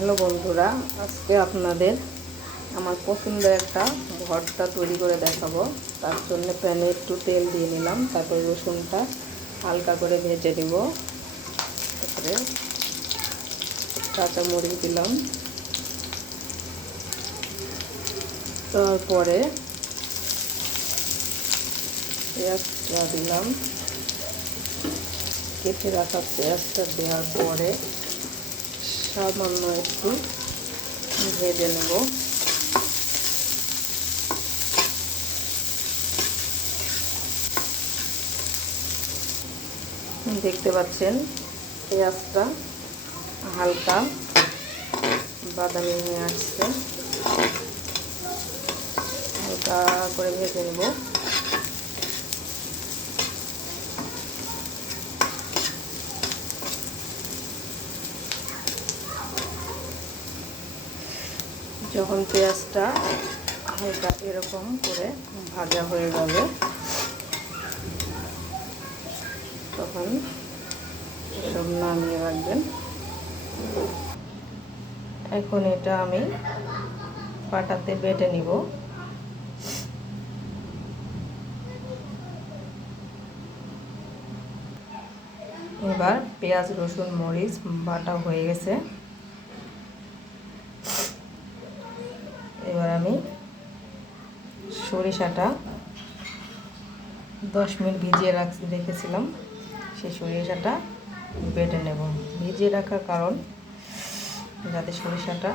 Hello বন্ধুরা, আজকে আপনাদের আমার পছন্দের একটা ভর্তা তৈরি করে দেখাবো। তার জন্য প্যানে একটু তেল দিয়ে নিলাম, তারপরে রসুনটা হালকা করে ভেজে নেব। তারপরে কাঁচামরিচ দিলাম, তারপরে পেঁয়াজটা দিলাম। কেটে রাখা পেঁয়াজটা দেওয়ার পরে সামান্য একটু ভেজে নেব। দেখতে পাচ্ছেন পেঁয়াজটা হালকা বাদামি হয়ে আসছে, হালকা করে ভেজে নেব। যখন পেঁয়াজটা হালকা এরকম করে ভাজা হয়ে যাবে তখন সব নামিয়ে রাখবেন। এখন এটা আমি পাটাতে বেটে নিব। এবার পেঁয়াজ রসুন মরিচ বাটা হয়ে গেছে। এবার আমি সরিষাটা 10 মিনিট ভিজিয়ে রেখেছিলাম, সেই সরিষাটা বেটে নেব। ভিজিয়ে রাখার কারণ যাতে সরিষাটা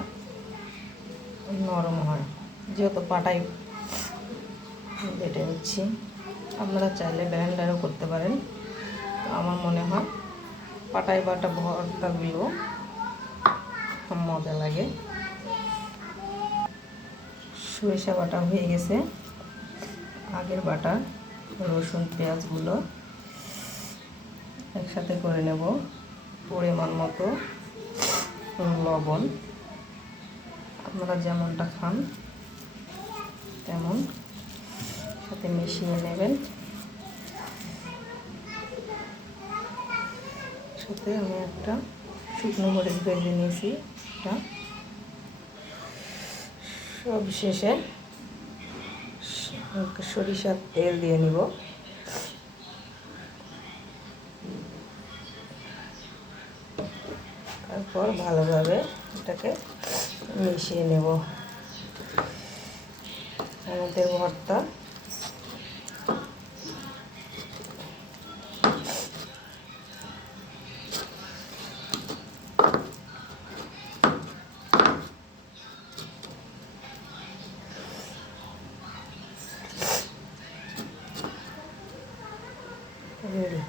নরম হয়, যেহেতু পাটায় বেটে নিচ্ছি। আপনারা চাইলে ব্লেন্ডারও করতে পারেন। তো আমার মনে হয় পাটায় বাটা ভর্তাগুলো মজা লাগে। সরিষা বাটা হয়ে গেছে। আগের বাটা রসুন পেঁয়াজগুলো একসাথে করে নেব। পরিমাণ মতো লবণ, আপনারা যেমনটা খান তেমন সাথে মিশিয়ে নেবেন। সাথে আমি একটা শুকনো মরিচ ভেজে নিয়েছি। এটা সব শেষে সরিষার তেল দিয়ে নিব। তারপর ভালোভাবে এটাকে মিশিয়ে নেব। আমাদের ভর্তা রেডি।